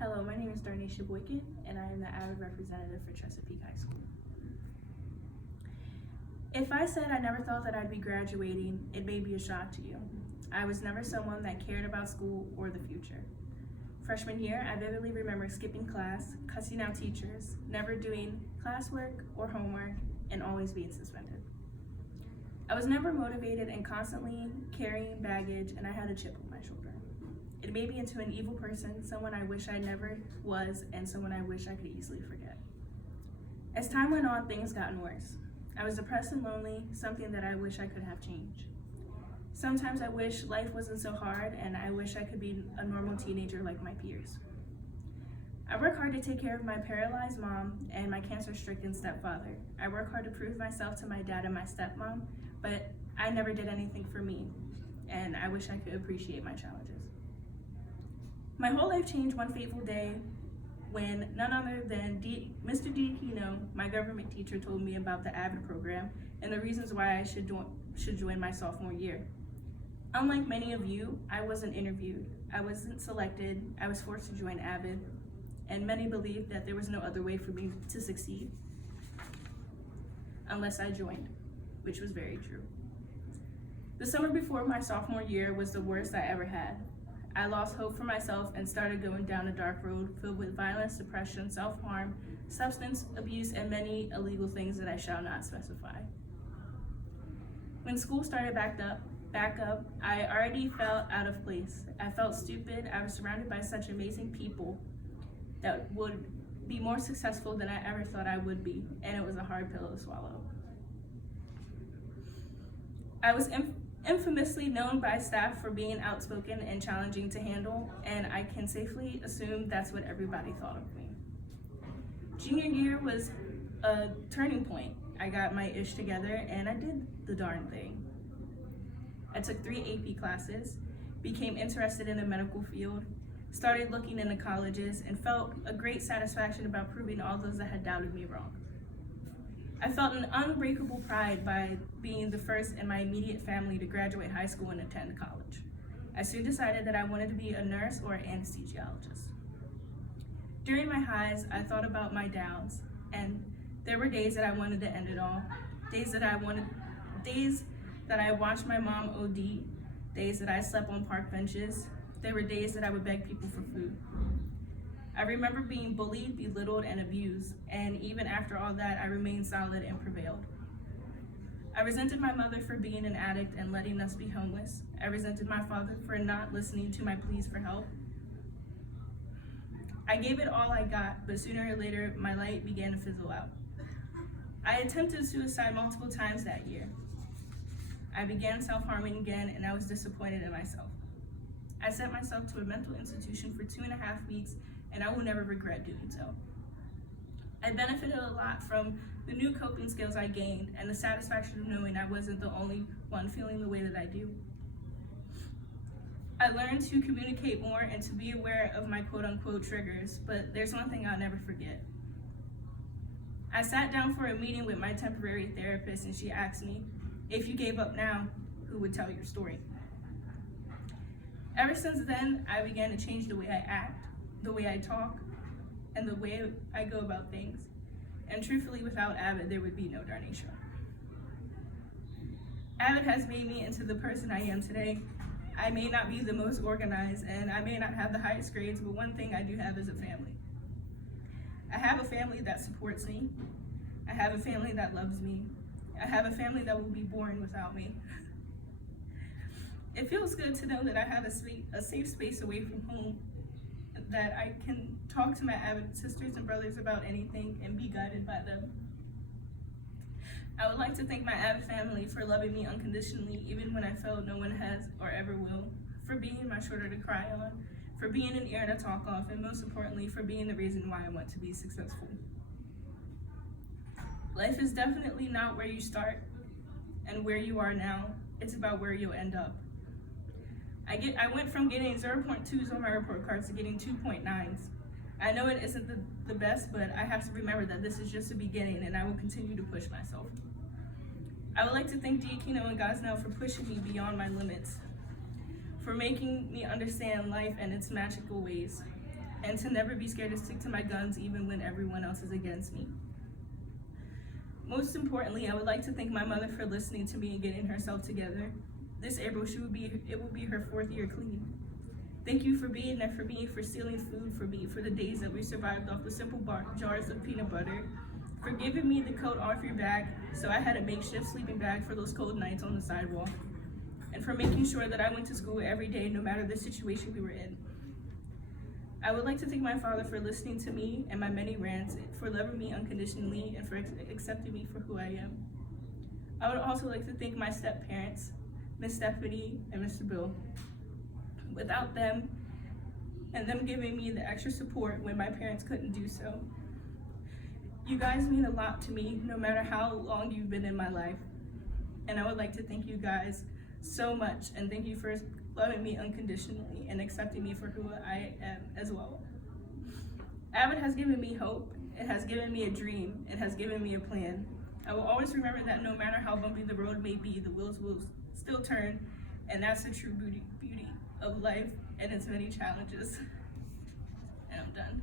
Hello, my name is Darnasha Boykin, and I am the AVID representative for Chesapeake High School. If I said I never thought that I'd be graduating, it may be a shock to you. I was never someone that cared about school or the future. Freshman year, I vividly remember skipping class, cussing out teachers, never doing classwork or homework, and always being suspended. I was never motivated and constantly carrying baggage, and I had a chip on my shoulder. It made me into an evil person, someone I wish I never was, and someone I wish I could easily forget. As time went on, things got worse. I was depressed and lonely, something that I wish I could have changed. Sometimes I wish life wasn't so hard, and I wish I could be a normal teenager like my peers. I work hard to take care of my paralyzed mom and my cancer-stricken stepfather. I work hard to prove myself to my dad and my stepmom, but I never did anything for me, and I wish I could appreciate my challenges. My whole life changed one fateful day when none other than Mr. Diakino, my government teacher, told me about the AVID program and the reasons why I should join my sophomore year. Unlike many of you, I wasn't interviewed, I wasn't selected, I was forced to join AVID, and many believed that there was no other way for me to succeed unless I joined, which was very true. The summer before my sophomore year was the worst I ever had. I lost hope for myself and started going down a dark road filled with violence, depression, self-harm, substance abuse, and many illegal things that I shall not specify. When school started back up, I already felt out of place. I felt stupid. I was surrounded by such amazing people that would be more successful than I ever thought I would be, and it was a hard pill to swallow. I was infamously known by staff for being outspoken and challenging to handle, and I can safely assume that's what everybody thought of me. Junior year was a turning point. I got my ish together and I did the darn thing. I took 3 AP classes, became interested in the medical field, started looking into colleges, and felt a great satisfaction about proving all those that had doubted me wrong. I felt an unbreakable pride by being the first in my immediate family to graduate high school and attend college. I soon decided that I wanted to be a nurse or an anesthesiologist. During my highs, I thought about my downs, and there were days that I wanted to end it all, days that I watched my mom OD, days that I slept on park benches. There were days that I would beg people for food. I remember being bullied, belittled, and abused, and even after all that, I remained solid and prevailed. I resented my mother for being an addict and letting us be homeless. I resented my father for not listening to my pleas for help. I gave it all I got, but sooner or later, my light began to fizzle out. I attempted suicide multiple times that year. I began self-harming again, and I was disappointed in myself. I sent myself to a mental institution for 2.5 weeks, and I will never regret doing so. I benefited a lot from the new coping skills I gained and the satisfaction of knowing I wasn't the only one feeling the way that I do. I learned to communicate more and to be aware of my quote-unquote triggers, but there's one thing I'll never forget. I sat down for a meeting with my temporary therapist, and she asked me, if you gave up now, who would tell your story? Ever since then, I began to change the way I act, the way I talk, and the way I go about things. And truthfully, without AVID, there would be no Darnasha. AVID has made me into the person I am today. I may not be the most organized, and I may not have the highest grades, but one thing I do have is a family. I have a family that supports me. I have a family that loves me. I have a family that will be boring without me. It feels good to know that I have a safe space away from home, that I can talk to my AVID sisters and brothers about anything and be guided by them. I would like to thank my AVID family for loving me unconditionally, even when I felt no one has or ever will, for being my shoulder to cry on, for being an ear to talk off, and most importantly, for being the reason why I want to be successful. Life is definitely not where you start and where you are now. It's about where you'll end up. I went from getting 0.2s on my report cards to getting 2.9s. I know it isn't the best, but I have to remember that this is just the beginning, and I will continue to push myself. I would like to thank Diakino and Gosnell for pushing me beyond my limits, for making me understand life and its magical ways, and to never be scared to stick to my guns even when everyone else is against me. Most importantly, I would like to thank my mother for listening to me and getting herself together. This April, it will be her 4th year clean. Thank you for being there for me, for stealing food for me, for the days that we survived off the simple jars of peanut butter, for giving me the coat off your back so I had a makeshift sleeping bag for those cold nights on the sidewalk, and for making sure that I went to school every day no matter the situation we were in. I would like to thank my father for listening to me and my many rants, for loving me unconditionally, and for accepting me for who I am. I would also like to thank my step-parents, Miss Stephanie and Mr. Bill. Without them, and them giving me the extra support when my parents couldn't do so. You guys mean a lot to me, no matter how long you've been in my life. And I would like to thank you guys so much, and thank you for loving me unconditionally and accepting me for who I am as well. Avid has given me hope, it has given me a dream, it has given me a plan. I will always remember that no matter how bumpy the road may be, the wheels will still turn, and that's the true beauty of life and its many challenges. And I'm done.